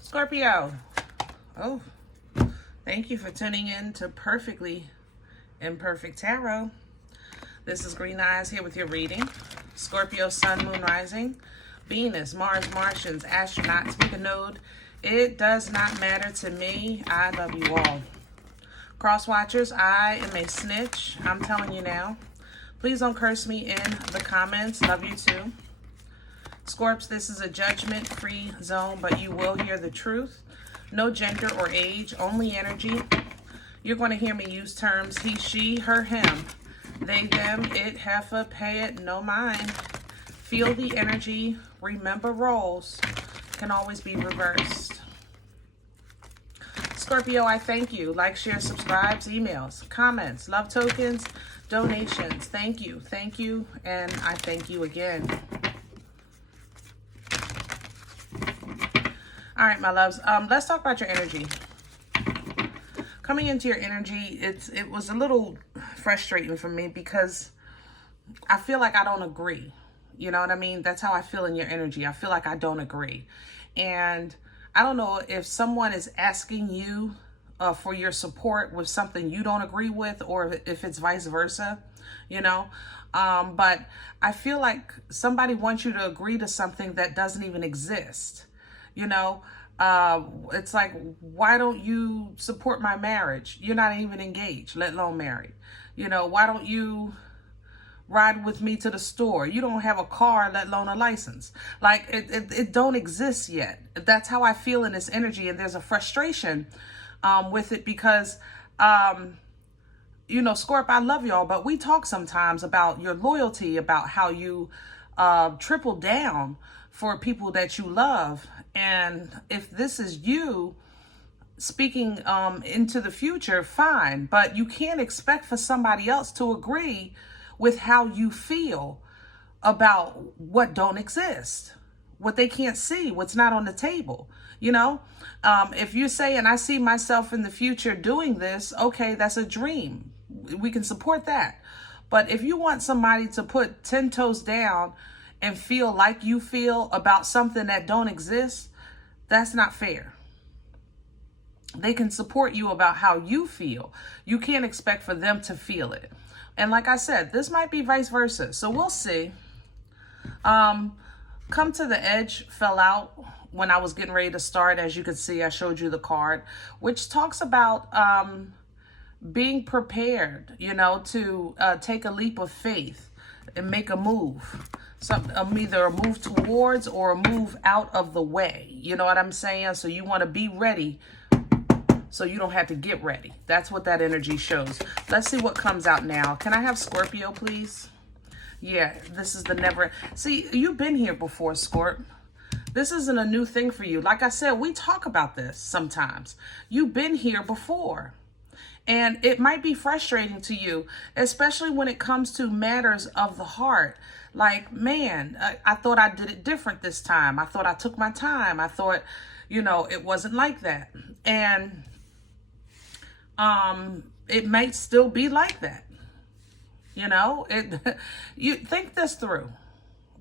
Scorpio. Oh, thank you for tuning in to Perfectly Imperfect Tarot. This is Green Eyes here with your reading. Scorpio, Sun, Moon, Rising, Venus, Mars, Martians, astronauts, Vega node. It does not matter to me. I love you all. Cross watchers, I am a snitch. I'm telling you now. Please don't curse me in the comments. Love you too. Scorps, this is a judgment-free zone, but you will hear the truth. No gender or age, only energy. You're going to hear me use terms he, she, her, him, they, them, it, heifer, pay it, no mind. Feel the energy. Remember roles can always be reversed. Scorpio, I thank you. Like, share, subscribes, emails, comments, love tokens, donations. Thank you, and I thank you again. All right, my loves, let's talk about your energy. Coming into your energy, it was a little frustrating for me because I feel like I don't agree. You know what I mean? That's how I feel in your energy. I feel like I don't agree. And I don't know if someone is asking you for your support with something you don't agree with, or if it's vice versa, you know? But I feel like somebody wants you to agree to something that doesn't even exist. You know, it's like, why don't you support my marriage? You're not even engaged, let alone married. You know, why don't you ride with me to the store? You don't have a car, let alone a license. Like, it don't exist yet. That's how I feel in this energy. And there's a frustration with it because, you know, Scorp, I love y'all, but we talk sometimes about your loyalty, about how you triple down for people that you love. And if this is you speaking into the future, fine, but you can't expect for somebody else to agree with how you feel about what don't exist, what they can't see, what's not on the table. You know, if you're saying, I see myself in the future doing this, okay, that's a dream. We can support that. But if you want somebody to put 10 toes down and feel like you feel about something that don't exist, that's not fair. They can support you about how you feel. You can't expect for them to feel it. And like I said, this might be vice versa. So we'll see. Come to the Edge fell out when I was getting ready to start. As you can see, I showed you the card, which talks about being prepared, you know, to take a leap of faith and make a move. Either a move towards or a move out of the way. You know what I'm saying? So you want to be ready so you don't have to get ready. That's what that energy shows. Let's see what comes out now. Can I have Scorpio, please? Yeah, this is the never... See, you've been here before, Scorp. This isn't a new thing for you. Like I said, we talk about this sometimes. You've been here before. And it might be frustrating to you, especially when it comes to matters of the heart. Like, man, I thought I did it different this time. I thought I took my time. I thought, you know, it wasn't like that. And it might still be like that. You know, you think this through.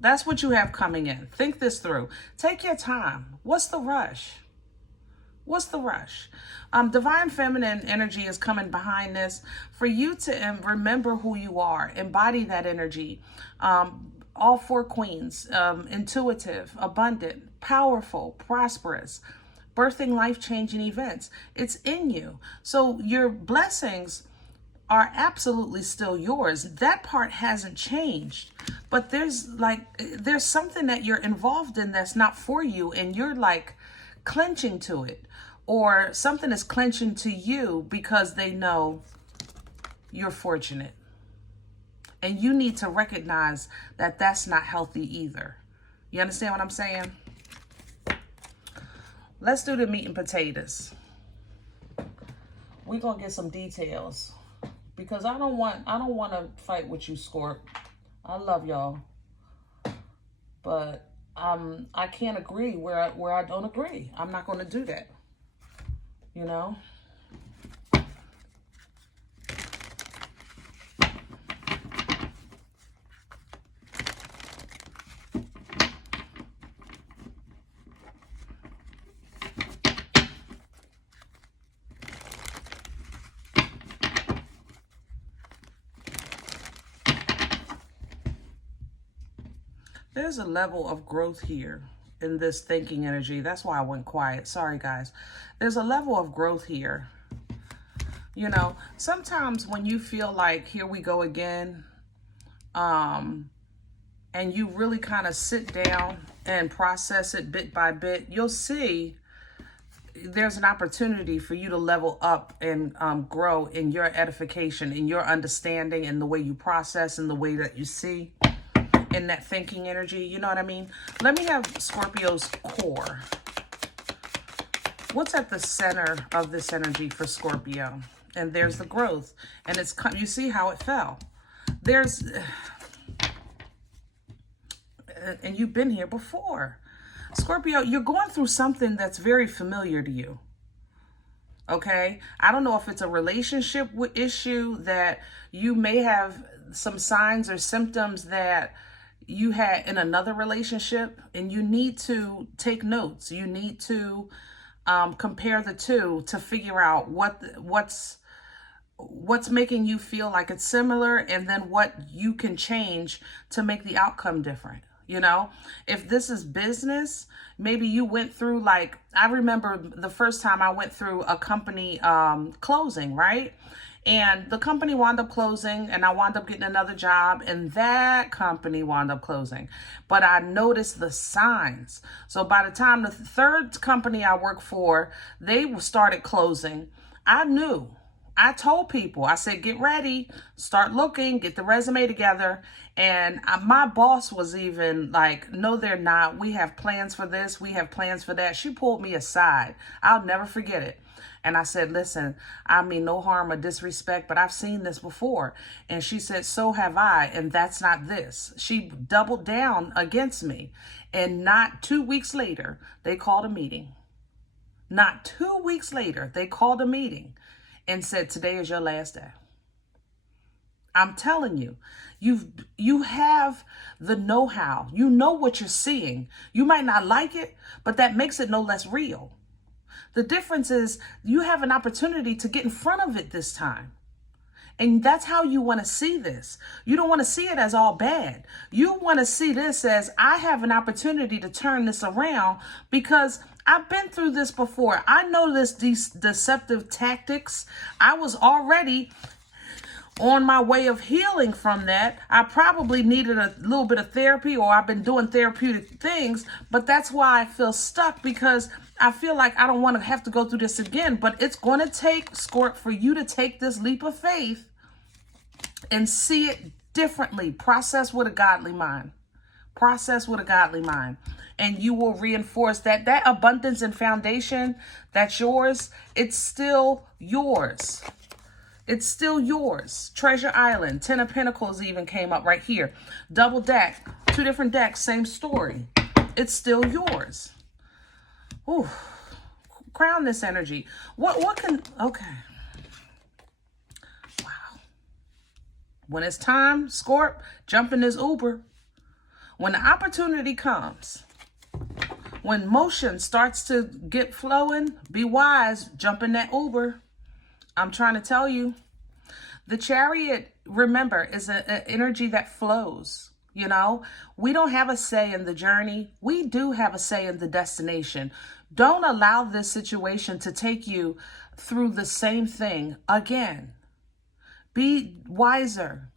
That's what you have coming in. Think this through. Take your time. What's the rush? What's the rush? Divine feminine energy is coming behind this for you to remember who you are, embody that energy. All four queens, intuitive, abundant, powerful, prosperous, birthing life-changing events. It's in you. So your blessings are absolutely still yours. That part hasn't changed. But there's something that you're involved in that's not for you, and you're like clenching to it. Or something is clenching to you because they know you're fortunate. And you need to recognize that that's not healthy either. You understand what I'm saying? Let's do the meat and potatoes. We're going to get some details. Because I don't want to fight with you, Scorp. I love y'all. But I can't agree where I don't agree. I'm not going to do that. You know? There's a level of growth here in this thinking energy. That's why I went quiet. Sorry, guys. There's a level of growth here. You know, sometimes when you feel like, here we go again, and you really kind of sit down and process it bit by bit, you'll see there's an opportunity for you to level up and grow in your edification, in your understanding, and the way you process, and the way that you see in that thinking energy. You know what I mean? Let me have Scorpio's core. What's at the center of this energy for Scorpio? And there's the growth. And it's, you see how it fell. There's, and you've been here before. Scorpio, you're going through something that's very familiar to you. Okay? I don't know if it's a relationship issue that you may have some signs or symptoms that you had in another relationship, and you need to take notes. You need to compare the two to figure out what's making you feel like it's similar, and then what you can change to make the outcome different. You know, if this is business, maybe you went through, like, I remember the first time I went through a company closing, right? And the company wound up closing, and I wound up getting another job, and that company wound up closing. But I noticed the signs. So by the time the third company I worked for, they started closing, I knew. I told people, I said, get ready, start looking, get the resume together. And my boss was even like, no, they're not. We have plans for this. We have plans for that. She pulled me aside. I'll never forget it. And I said, listen, I mean no harm or disrespect, but I've seen this before. And she said, so have I. And that's not this. She doubled down against me. And not 2 weeks later, they called a meeting. Not 2 weeks later, they called a meeting and said, today is your last day. I'm telling you, you have the know-how. You know what you're seeing. You might not like it, but that makes it no less real. The difference is you have an opportunity to get in front of it this time. And that's how you want to see this. You don't want to see it as all bad. You want to see this as, I have an opportunity to turn this around, because I've been through this before. I know these deceptive tactics. I was already on my way of healing from that. I probably needed a little bit of therapy, or I've been doing therapeutic things, but that's why I feel stuck, because I feel like I don't want to have to go through this again. But it's going to take, Scorp, for you to take this leap of faith and see it differently. Process with a godly mind. Process with a godly mind. And you will reinforce that abundance and foundation that's yours, it's still yours. It's still yours. Treasure Island, 10 of Pentacles even came up right here. Double deck, 2 different decks, same story. It's still yours. Ooh, crown this energy. What can, okay. Wow. When it's time, Scorp, jump in this Uber. When the opportunity comes, when motion starts to get flowing, be wise, jump in that Uber. I'm trying to tell you, the Chariot, remember, is an energy that flows. You know, we don't have a say in the journey. We do have a say in the destination. Don't allow this situation to take you through the same thing again. Be wiser.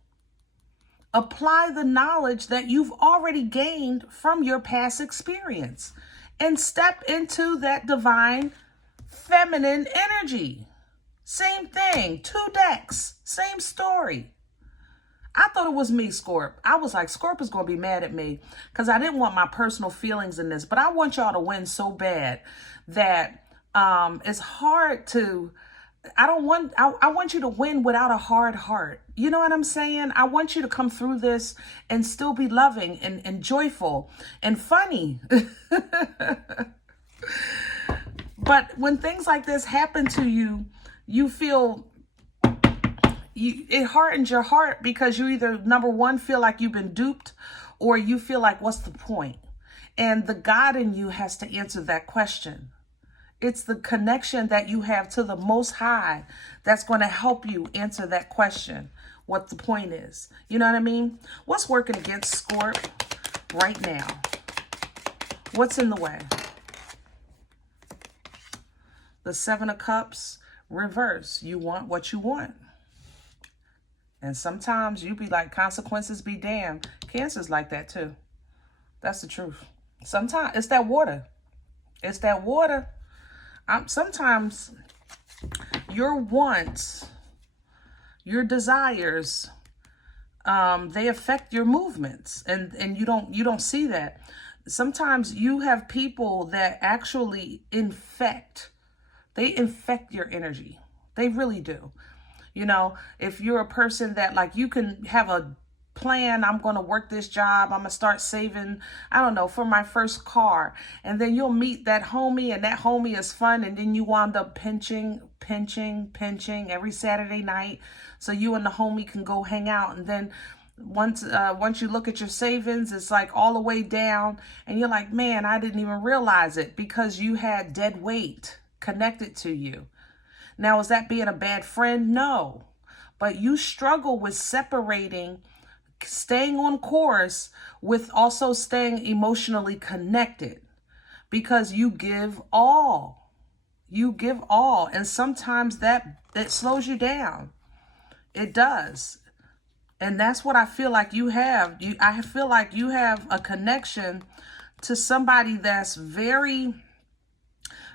Apply the knowledge that you've already gained from your past experience and step into that divine feminine energy. Same thing, 2 decks, same story. I thought it was me, Scorp. I was like, Scorp is going to be mad at me because I didn't want my personal feelings in this. But I want y'all to win so bad that it's hard to, I want you to win without a hard heart. You know what I'm saying? I want you to come through this and still be loving and joyful and funny. But when things like this happen to you, you feel, it hardens your heart because you either, number one, feel like you've been duped, or you feel like, what's the point? And the God in you has to answer that question. It's the connection that you have to the Most High that's going to help you answer that question, what the point is. You know what I mean? What's working against Scorp? right now? What's in the way? The Seven of Cups, reverse. You want what you want. And sometimes you be like, consequences be damned. Cancer's like that too. That's the truth. Sometimes it's that water. It's that water. Sometimes your wants, your desires, they affect your movements, and you don't see that. Sometimes you have people that actually infect. They infect your energy. They really do. You know, if you're a person that, like, you can have a plan, I'm going to work this job, I'm going to start saving, I don't know, for my first car. And then you'll meet that homie, and that homie is fun. And then you wind up pinching every Saturday night. So you and the homie can go hang out. And then once you look at your savings, it's like all the way down. And you're like, man, I didn't even realize it, because you had dead weight connected to you. Now, is that being a bad friend? No. But you struggle with separating staying on course with also staying emotionally connected, because you give all. You give all. And sometimes that slows you down. It does. And that's what I feel like you have. I feel like you have a connection to somebody that's very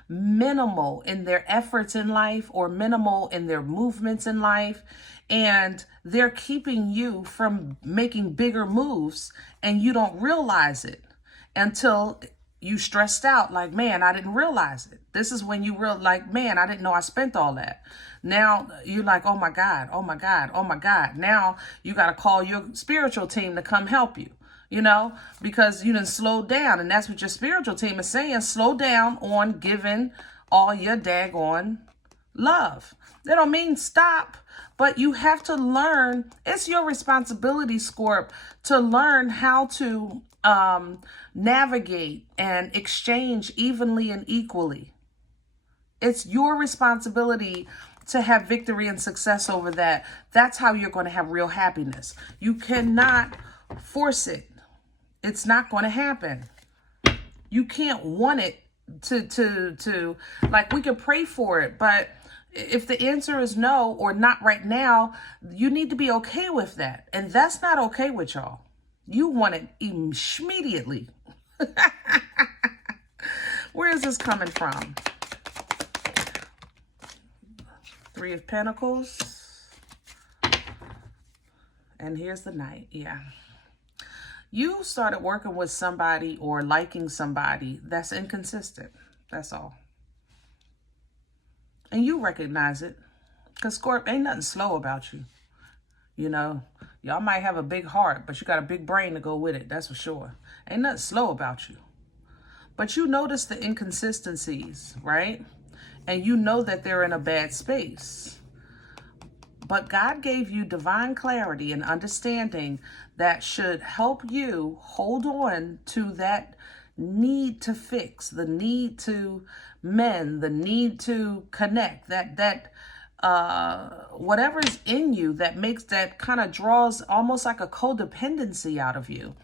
minimal in their efforts in life, or minimal in their movements in life, and they're keeping you from making bigger moves, and you don't realize it until you stressed out, like, man, I didn't realize it. This is when you like, man, I didn't know I spent all that. Now you're like, oh my God, oh my God, oh my God. Now you got to call your spiritual team to come help you. You know, because you didn't slow down. And that's what your spiritual team is saying. Slow down on giving all your daggone love. They don't mean stop, but you have to learn. It's your responsibility, Scorp, to learn how to navigate and exchange evenly and equally. It's your responsibility to have victory and success over that. That's how you're going to have real happiness. You cannot force it. It's not going to happen. You can't want it to like, we can pray for it, but if the answer is no, or not right now, you need to be okay with that. And that's not okay with y'all. You want it immediately. Where is this coming from? Three of Pentacles. And here's the Knight. Yeah. You started working with somebody or liking somebody that's inconsistent. That's all. And you recognize it. Because, Scorp, ain't nothing slow about you. You know, y'all might have a big heart, but you got a big brain to go with it. That's for sure. Ain't nothing slow about you. But you notice the inconsistencies, right? And you know that they're in a bad space. But God gave you divine clarity and understanding that should help you hold on to that need to fix, the need to mend, the need to connect, that whatever's in you that makes, that kind of draws almost like a codependency out of you,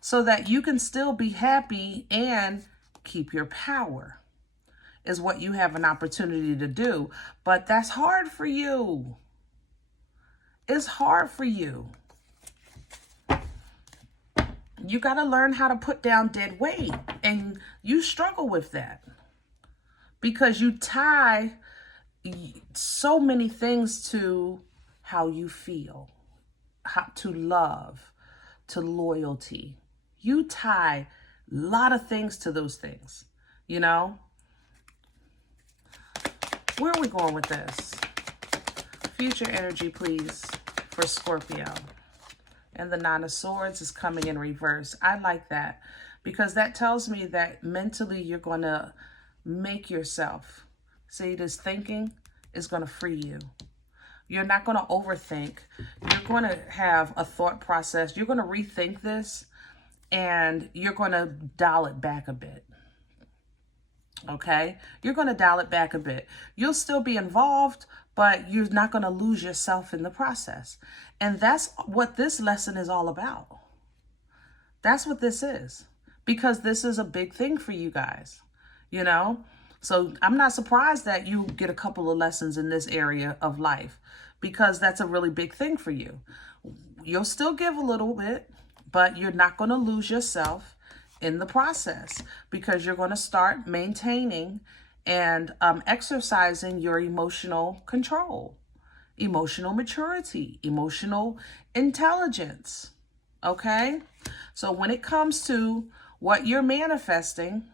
so that you can still be happy and keep your power, is what you have an opportunity to do. But that's hard for you. It's hard for you. You got to learn how to put down dead weight. And you struggle with that because you tie so many things to how you feel, how to love, to loyalty. You tie a lot of things to those things, you know? Where are we going with this? Future energy, please, for Scorpio. And the Nine of Swords is coming in reverse. I like that because that tells me that mentally you're going to make yourself. See, this thinking is going to free you. You're not going to overthink. You're going to have a thought process. You're going to rethink this and you're going to dial it back a bit. Okay? You're going to dial it back a bit. You'll still be involved, but you're not going to lose yourself in the process. And that's what this lesson is all about. That's what this is, because this is a big thing for you guys, you know? So I'm not surprised that you get a couple of lessons in this area of life, because that's a really big thing for you. You'll still give a little bit, but you're not going to lose yourself in the process, because you're going to start maintaining and exercising your emotional control, emotional maturity, emotional intelligence. Okay? So when it comes to what you're manifesting,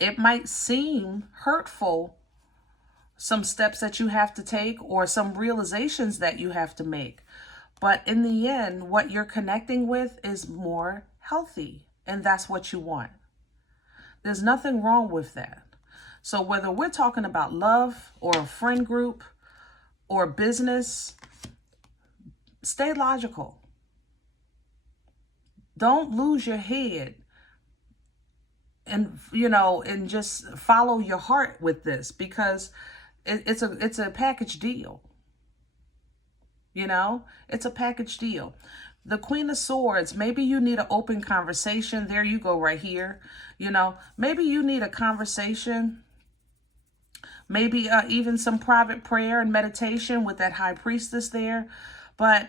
it might seem hurtful, some steps that you have to take or some realizations that you have to make. But in the end, what you're connecting with is more healthy, and that's what you want. There's nothing wrong with that. So whether we're talking about love or a friend group or business, stay logical. Don't lose your head and, and just follow your heart with this, because it's a package deal. It's a package deal. The Queen of Swords, maybe you need an open conversation. There you go, right here. Maybe you need a conversation. Maybe even some private prayer and meditation with that High Priestess there. But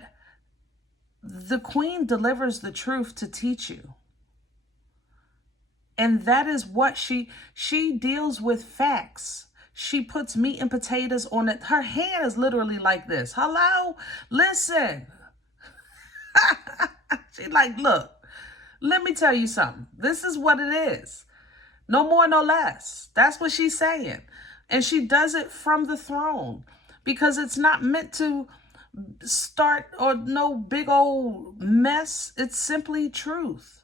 the Queen delivers the truth to teach you. And that is what she deals with facts. She puts meat and potatoes on it. Her hand is literally like this. Hello? Listen. She's like, look, let me tell you something. This is what it is. No more, no less. That's what she's saying. And she does it from the throne, because it's not meant to start or no big old mess. It's simply truth.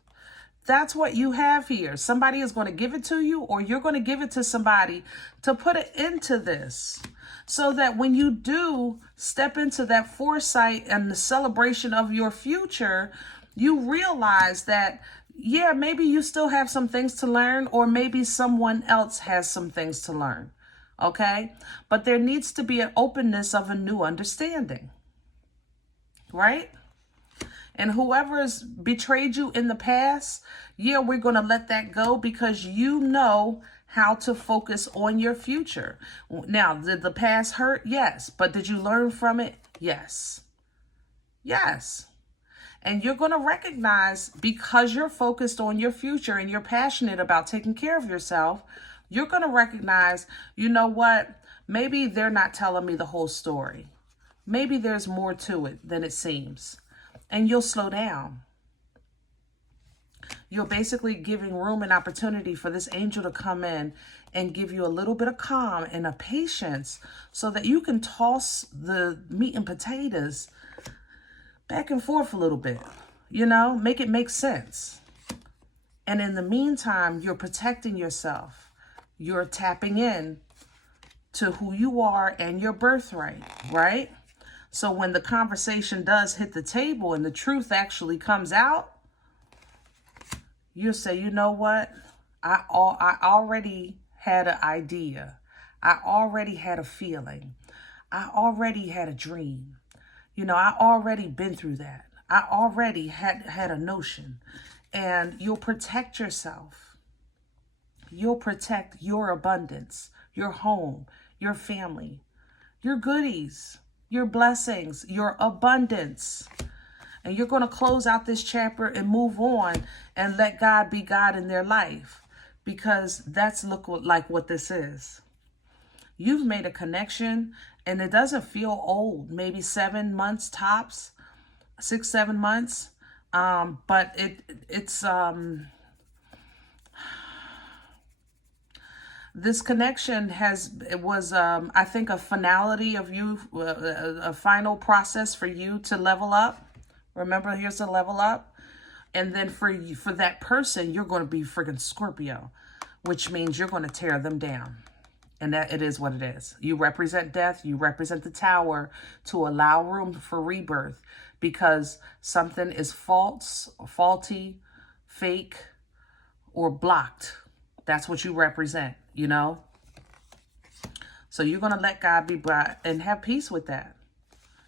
That's what you have here. Somebody is going to give it to you, or you're going to give it to somebody to put it into this, so that when you do step into that foresight and the celebration of your future, you realize that, yeah, maybe you still have some things to learn, or maybe someone else has some things to learn. Okay? But there needs to be an openness of a new understanding. Right? And whoever's betrayed you in the past, yeah, we're going to let that go, because you know how to focus on your future. Now, did the past hurt? Yes. But did you learn from it? Yes. Yes. And you're going to recognize, because you're focused on your future and you're passionate about taking care of yourself, you're going to recognize, you know what? Maybe they're not telling me the whole story. Maybe there's more to it than it seems. And you'll slow down. You're basically giving room and opportunity for this angel to come in and give you a little bit of calm and a patience, so that you can toss the meat and potatoes back and forth a little bit, make it make sense. And in the meantime, you're protecting yourself. You're tapping in to who you are and your birthright, right? So when the conversation does hit the table and the truth actually comes out, you'll say, you know what? I already had an idea. I already had a feeling. I already had a dream. I already been through that. I already had a notion. And you'll protect yourself. You'll protect your abundance, your home, your family, your goodies, your blessings, your abundance. And you're going to close out this chapter and move on and let God be God in their life, because that's like what this is. You've made a connection, and it doesn't feel old. Maybe 7 months tops, 6, 7 months. But it's this connection was I think a finality of you, a final process for you to level up. Remember, here's the level up. And then for that person, you're going to be freaking Scorpio, which means you're going to tear them down. And that it is what it is. You represent death. You represent the tower to allow room for rebirth, because something is false, faulty, fake, or blocked. That's what you represent, So you're going to let God be God and have peace with that.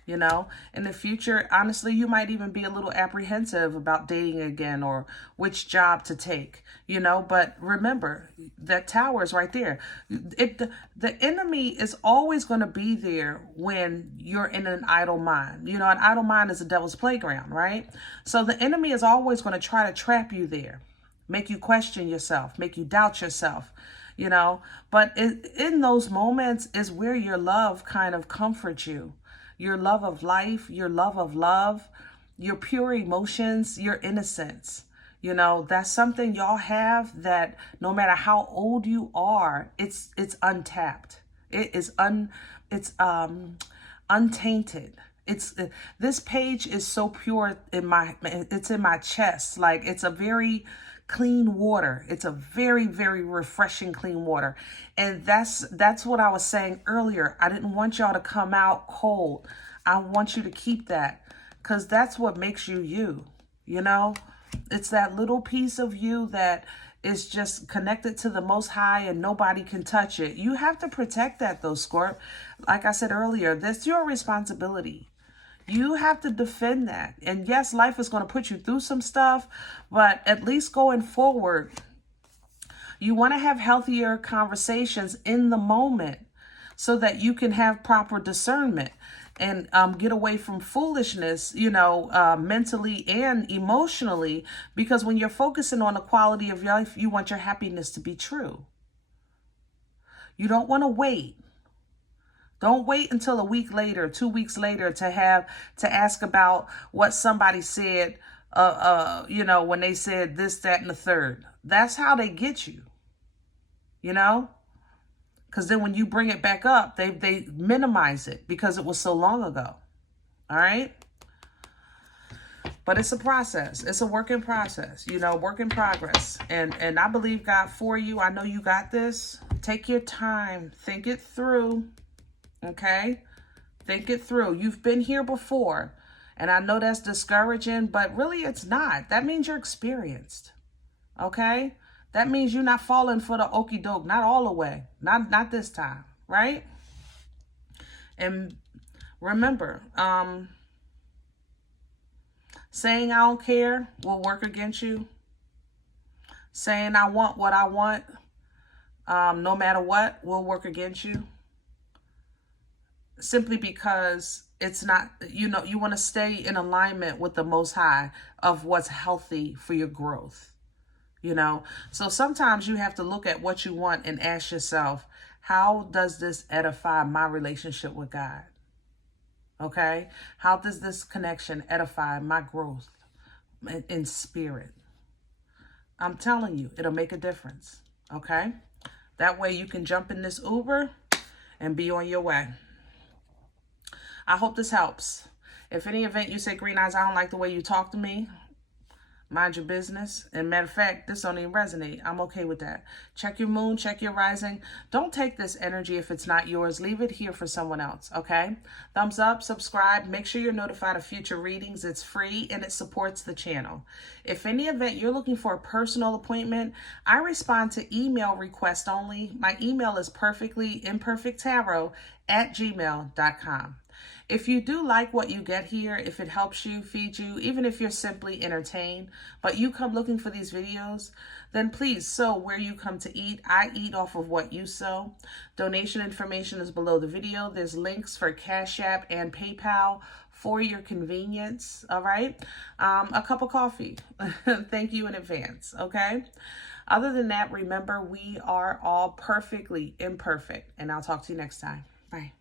You know, in the future, honestly, you might even be a little apprehensive about dating again or which job to take, you know, but remember that tower is right there. The enemy is always going to be there when you're in an idle mind. You know, an idle mind is a devil's playground, right? So the enemy is always going to try to trap you there, make you question yourself, make you doubt yourself, you know, but in those moments is where your love kind of comforts you. Your love of life, your love of love, your pure emotions, your innocence. You know, that's something y'all have that no matter how old you are, it's untapped. It's untainted. This page is so pure it's in my chest. Like, it's a very clean water. It's a very, very refreshing clean water. And that's what I was saying earlier. I didn't want y'all to come out cold. I want you to keep that, because that's what makes you you, you know? It's that little piece of you that is just connected to the Most High and nobody can touch it. You have to protect that though, Scorp. Like I said earlier, that's your responsibility. You have to defend that. And yes, life is going to put you through some stuff, but at least going forward, you want to have healthier conversations in the moment so that you can have proper discernment and get away from foolishness, you know, mentally and emotionally, because when you're focusing on the quality of your life, you want your happiness to be true. You don't want to wait. Don't wait until a week later, 2 weeks later to ask about what somebody said, you know, when they said this, that, and the third. That's how they get you, you know? Because then when you bring it back up, they minimize it because it was so long ago. All right? But it's a process. It's a work in process, you know, work in progress. And I believe God for you. I know you got this. Take your time. Think it through. Okay? Think it through. You've been here before. And I know that's discouraging, but really it's not. That means you're experienced. Okay? That means you're not falling for the okie doke. Not all the way. Not this time. Right? And remember, saying I don't care will work against you. Saying I want what I want, no matter what, will work against you. Simply because it's not, you know, you want to stay in alignment with the Most High of what's healthy for your growth, you know. So sometimes you have to look at what you want and ask yourself, how does this edify my relationship with God? Okay? How does this connection edify my growth in spirit? I'm telling you, it'll make a difference. Okay? That way you can jump in this Uber and be on your way. I hope this helps. If any event you say, Green Eyes, I don't like the way you talk to me, mind your business. And matter of fact, this don't even resonate. I'm okay with that. Check your moon, check your rising. Don't take this energy if it's not yours. Leave it here for someone else, okay? Thumbs up, subscribe. Make sure you're notified of future readings. It's free and it supports the channel. If any event you're looking for a personal appointment, I respond to email request only. My email is perfectlyimperfecttarot@gmail.com. If you do like what you get here, if it helps you, feed you, even if you're simply entertained, but you come looking for these videos, then please sow where you come to eat. I eat off of what you sow. Donation information is below the video. There's links for CashApp and PayPal for your convenience, all right? A cup of coffee. Thank you in advance, okay? Other than that, remember, we are all perfectly imperfect, and I'll talk to you next time. Bye.